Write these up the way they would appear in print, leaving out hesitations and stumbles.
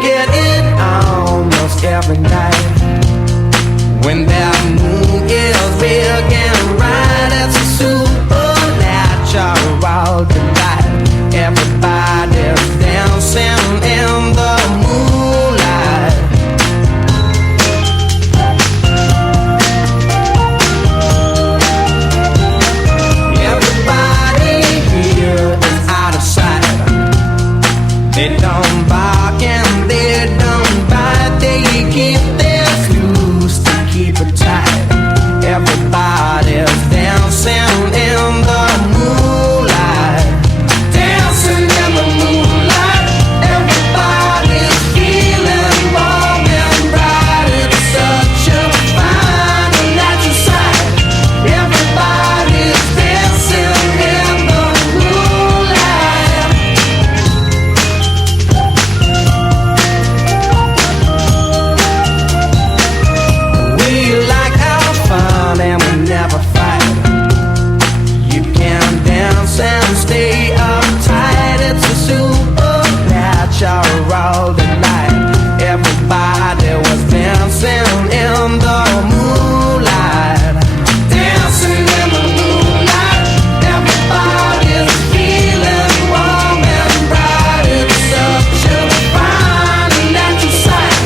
get it almost every night. When that moon is big and bright, it's a supernatural delight. Everybody's dancing in the moonlight. Everybody here is out of sight. They don't bark and they don't bite. They keep their clues to keep it tight. Everybody's dancing in the moonlight. Dancing in the moonlight. Everybody's feeling warm and bright. It's such a fine and natural sight. Everybody's dancing in the moonlight. We like our fun and we never fight. You can dance and stay uptight. It's a supernatural delight. Everybody was dancing in the moonlight. Dancing in the moonlight. Everybody's feeling warm and bright. It's such a fine and natural sight.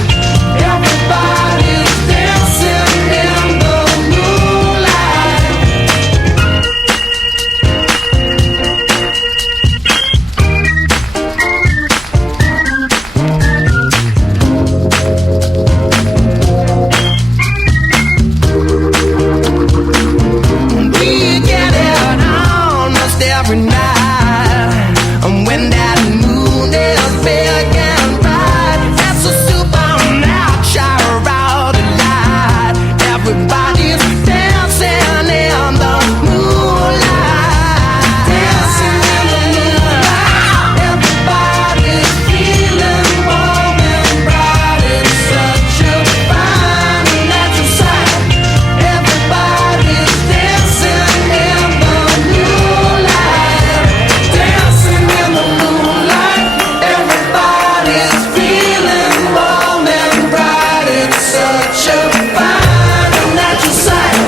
Everybody's dancing in the moonlight. We get it almost every night. And when that moon is big and bright, that's a supernatural delight. Everybody's dancing in the moonlight. Dancing in the moonlight. Everybody's feeling warm and bright. It's such a fine and natural sight. Everybody's dancing in the moonlight. Dancing in the moonlight. Everybody's feeling warm and bright. It's such a fine and natural sight.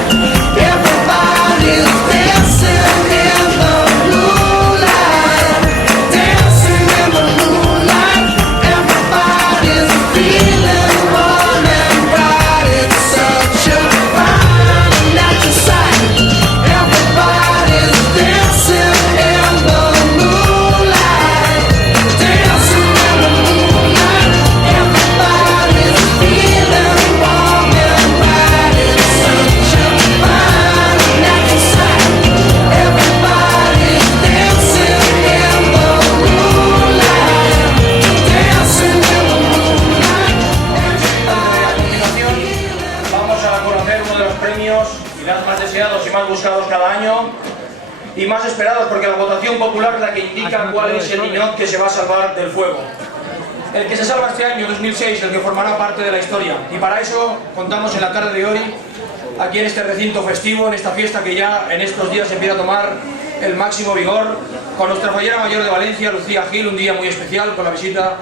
Everybody's dancing in the moonlight. Dancing in the moonlight. Everybody's feeling warm and bright. It's such a fine and natural sight. Everybody's dancing in the moonlight. Dancing in the moonlight. Everybody's feeling warm and bright. It's such a fine and natural sight. Everybody's dancing in the moonlight. Dancing in the moonlight. Vamos a conocer uno de los premios quizás más deseados y más buscados cada año y más esperados, porque la votación popular es la que indica cuál es el ninot que se va a salvar del fuego. El que se salva este año, 2006, el que formará parte de la historia. Y para eso contamos en la tarde de hoy, aquí en este recinto festivo, en esta fiesta que ya en estos días empieza a tomar el máximo vigor, con nuestra fallera mayor de Valencia, Lucía Gil, un día muy especial con la visita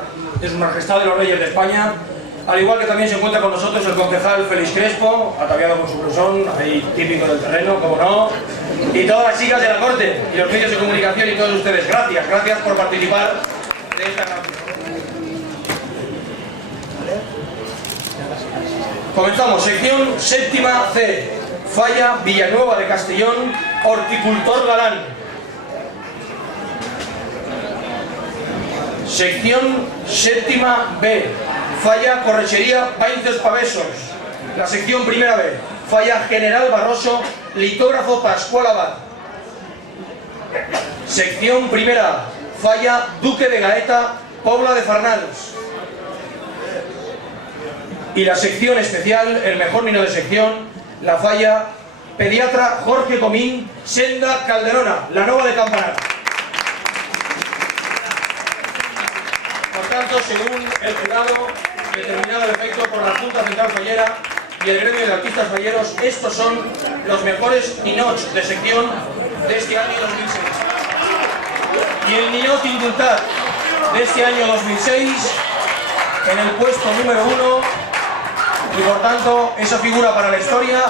de Su Majestad de los Reyes de España. Al igual que también se encuentra con nosotros el concejal Félix Crespo, ataviado con su blusón, ahí típico del terreno, como no, y todas las chicas de la corte, y los medios de comunicación y todos ustedes. Gracias, gracias por participar de esta gran fiesta. Comenzamos, sección séptima C, Falla Villanueva de Castellón, horticultor galán. Sección séptima B, Falla Correchería Painces Pavesos. La sección primera B, Falla General Barroso, litógrafo Pascual Abad. Sección primera A, Falla Duque de Gaeta, Pobla de Farnals. Y la sección especial, el mejor vino de sección, la Falla Pediatra Jorge Comín, Senda Calderona, la Nova de Campanar. Por tanto, según el jurado, determinado el efecto por la Junta Central Fallera y el gremio de artistas falleros, estos son los mejores ninots de sección de este año 2006. Y el ninot indultat de este año 2006 en el puesto número 1 y por tanto esa figura para la historia,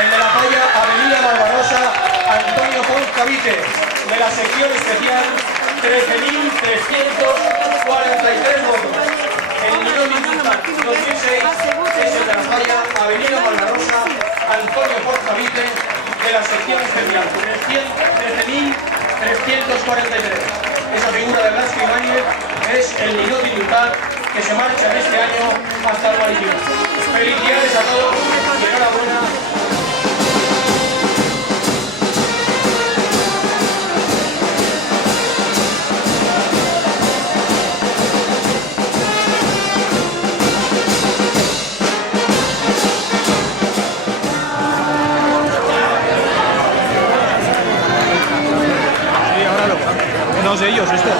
el de la falla Avenida Barbarosa, Antonio Pons Cavite, de la sección especial, 13.343 votos. El Ninot Indultat 2006 es el de la falla Avenida Barbarosa, Antonio Pons Cavite, de la sección especial, 13.343. Esa figura de Blasco Ibáñez es el Ninot Indultat que se marcha en este año hasta el Maritimo. Felicidades a todos y enhorabuena. No sé ellos esto.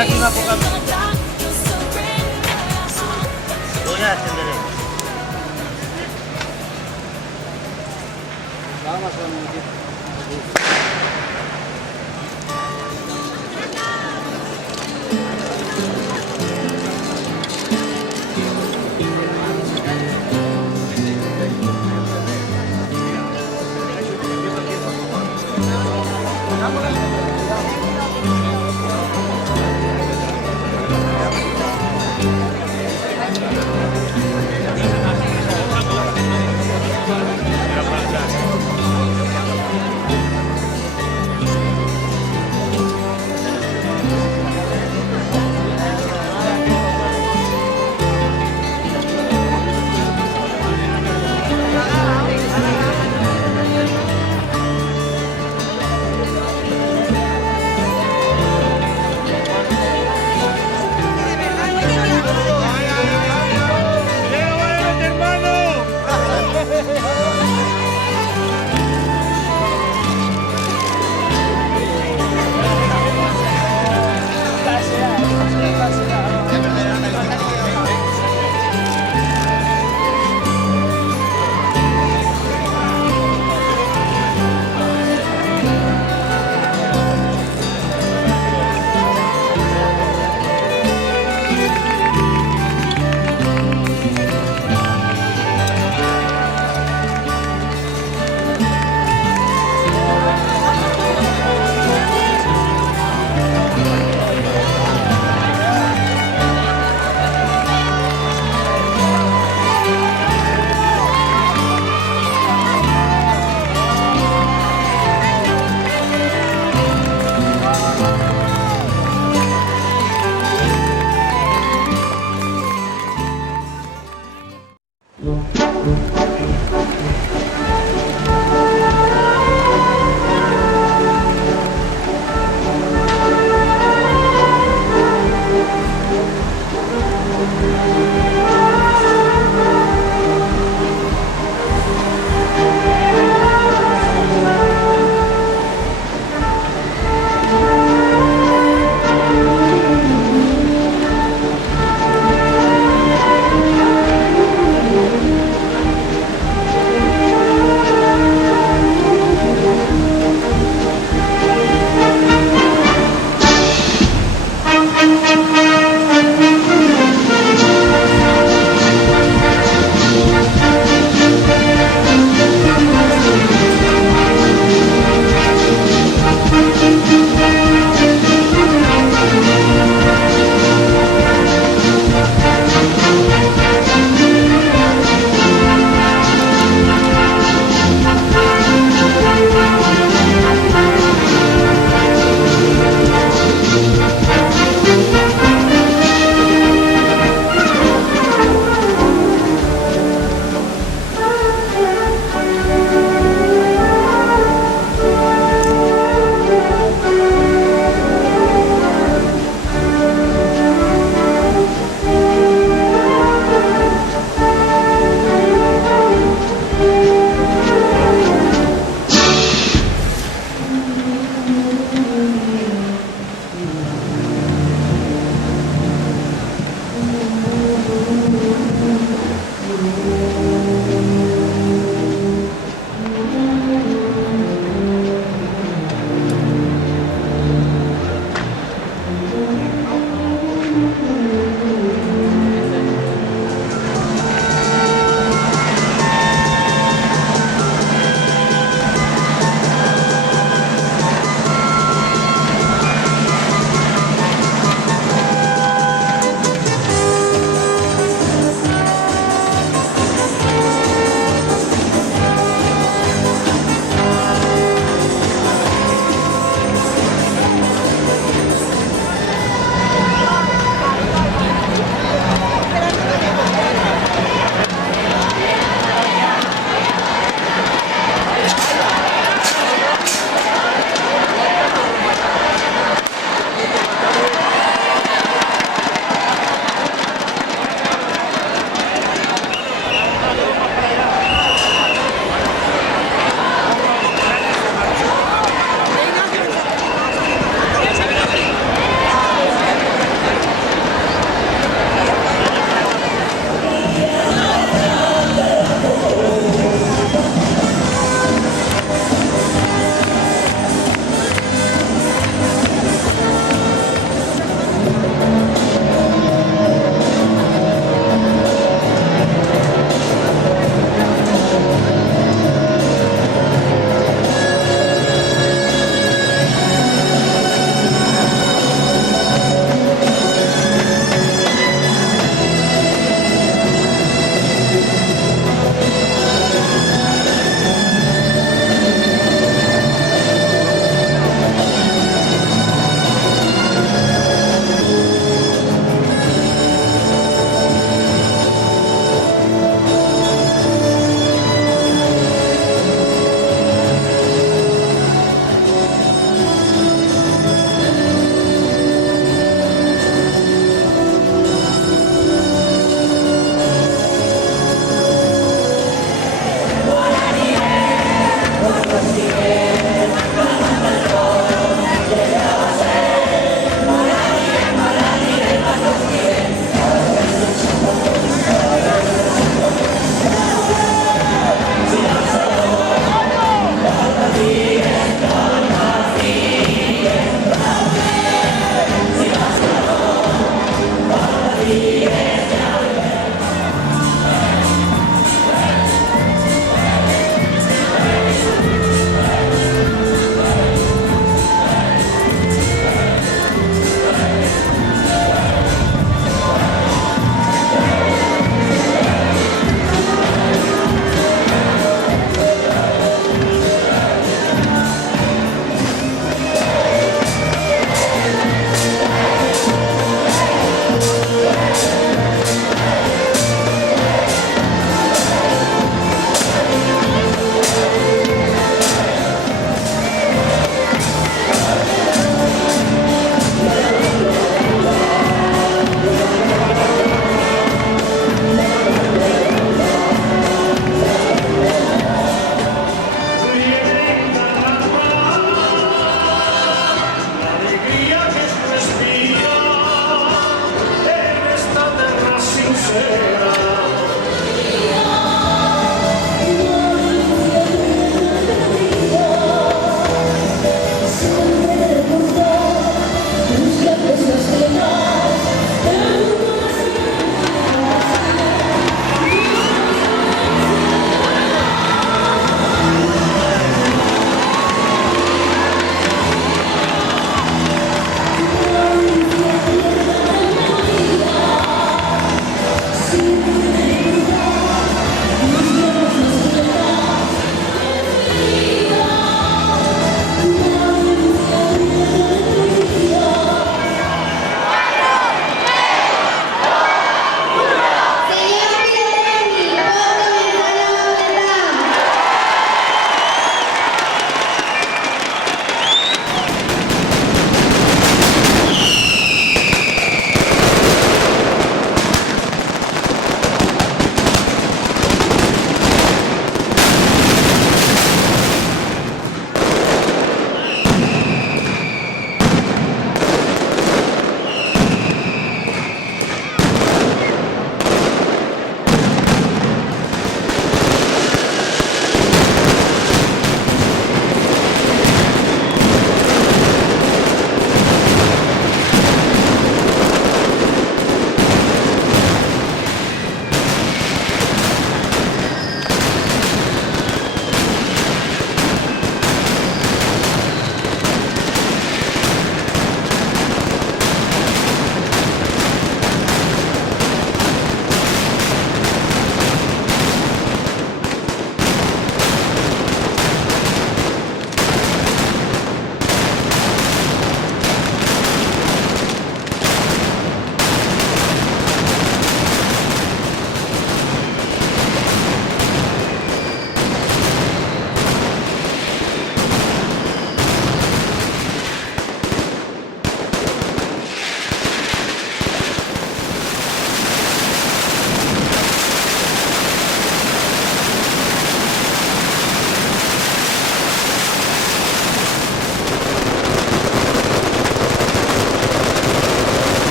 aquí una poca. Voy a encenderé. Vamos a un momentito.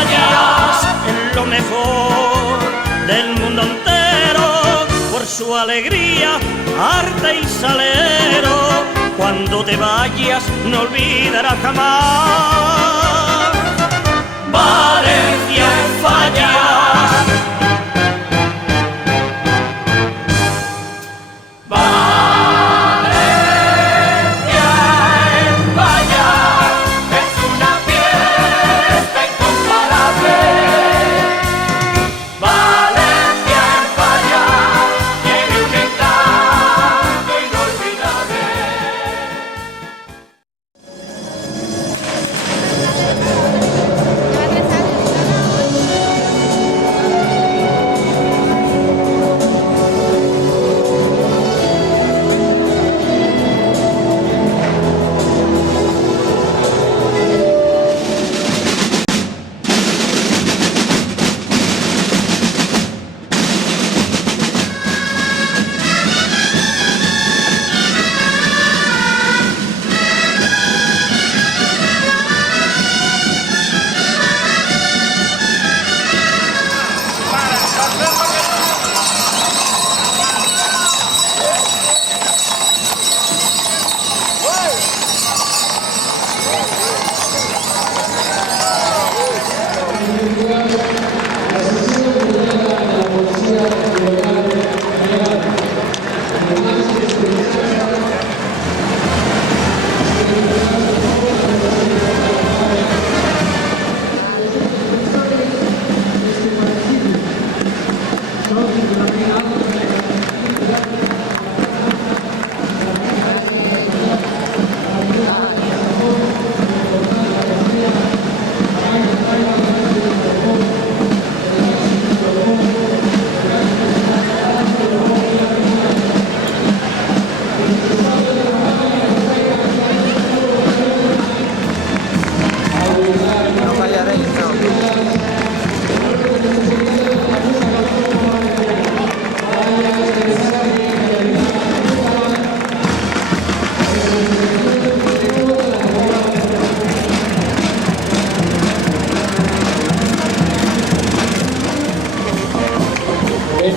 fallas en lo mejor del mundo entero, por su alegría, arte y salero. Cuando te vayas no olvidarás jamás Valencia en fallas.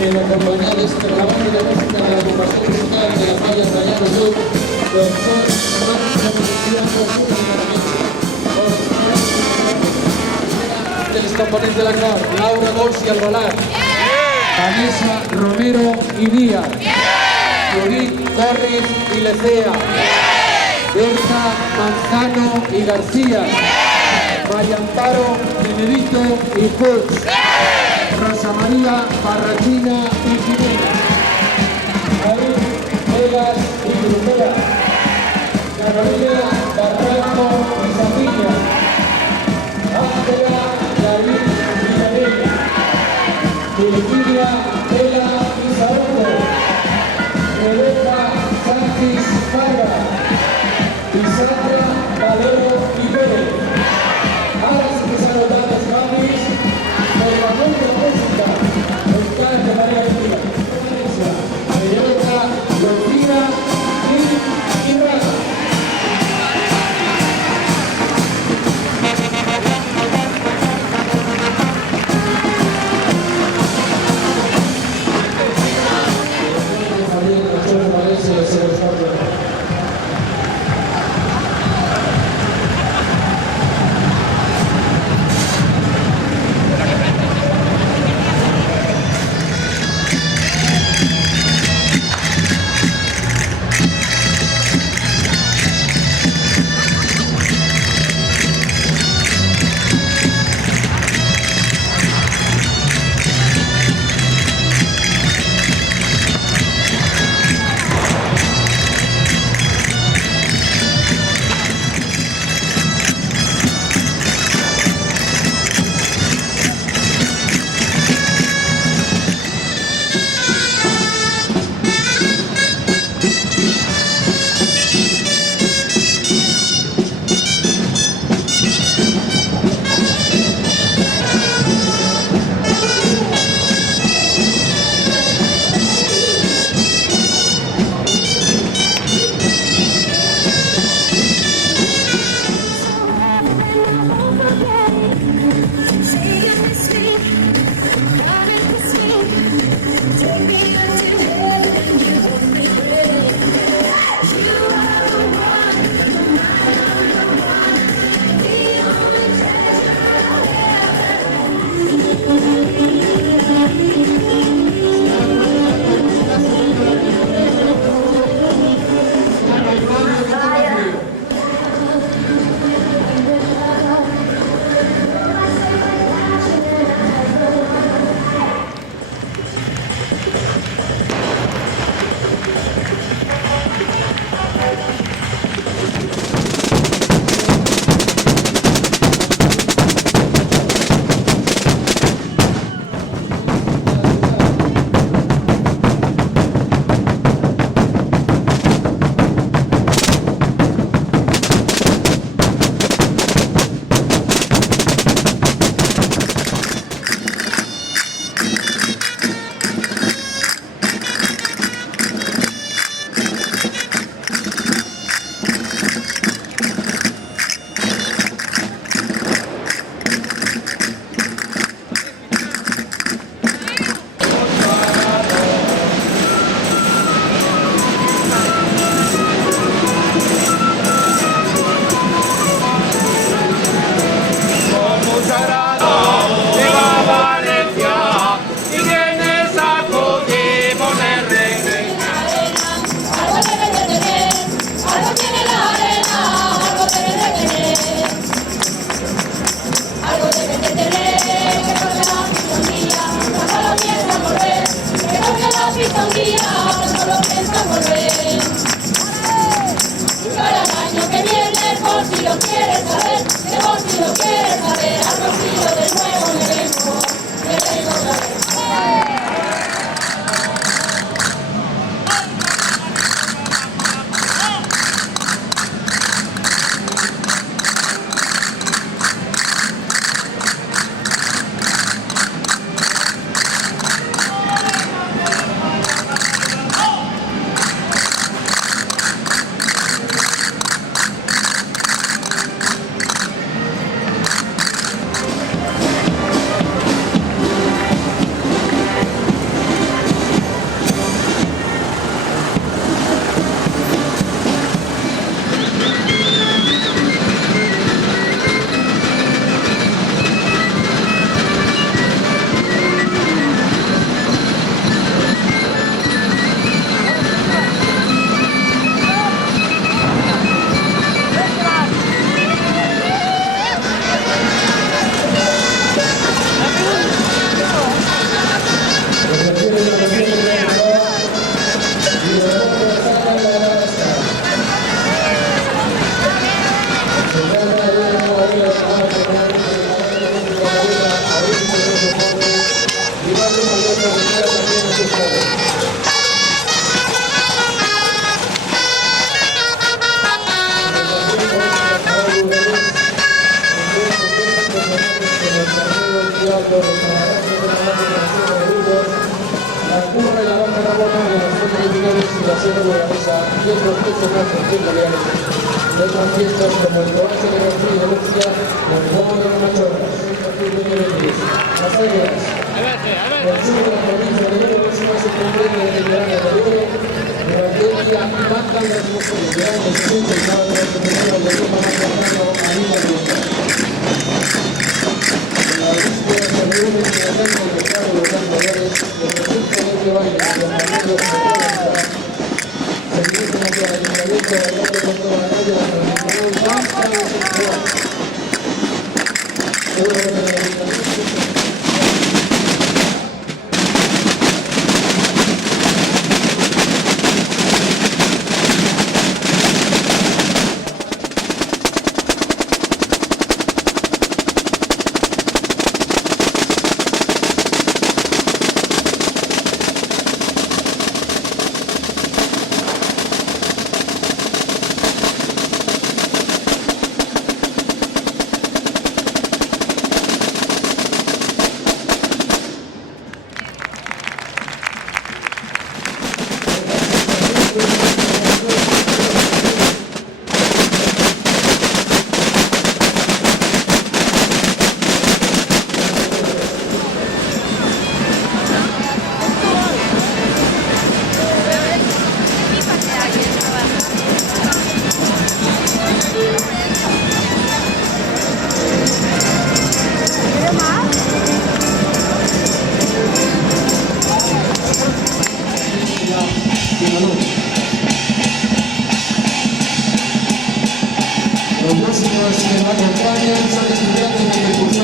Vienen acompañados por la banda de música de la agrupación musical de la Falla Rayano Club, doctor Máximo Lucía del componente de la CAR, Laura Borsi Albalar, Vanessa Romero y Díaz, Judith Torres y Lecea, Berta Manzano y García, María Amparo Benedito y Puig, Rosa María Barrachina y Jiménez, David Vegas y Grupera, Carolina Barranco y Sandilla, Ángela David y Yanel, Virginia Ela y Saúl, Rebeca Sánchez Vargas, Isandra Valero y Pérez. Ahora sí que se han notado los cambios por la música, Oscar María Ventura, Rebeca, Lucina y Raza.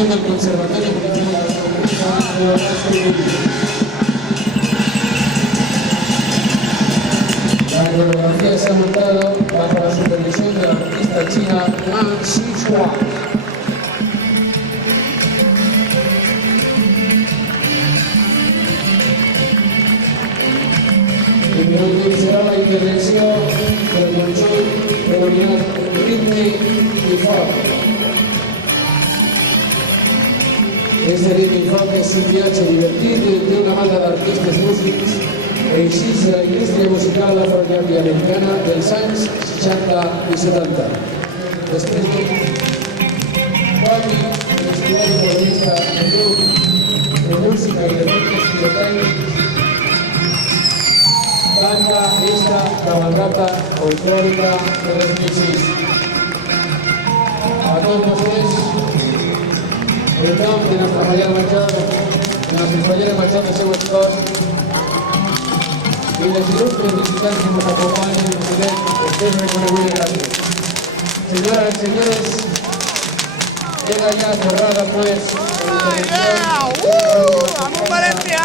del Conservatorio Profesional de La coreografía se ha montado bajo la supervisión de la artista china Wang Xixua. Y será la intervención del control denominado Ritme y Folk. Este ritme y folk es un viaje divertido de una banda de artistas músicos e insiste la industria musical afroamericana dels anys 60 i 70. Després Bobby, l'estudiant i organista del grup de música i d'efectes pirotècnics, banda esta cabalgata folclórica de 2006. A todos ustedes, en nom de nuestra Javier Machado, de seu escós, y los grupos visitantes que nos acompañan en el estén reconegudos. Gracias. Señoras y señores, queda ya cerrada pues la intervención. ¡Vamos Valencia!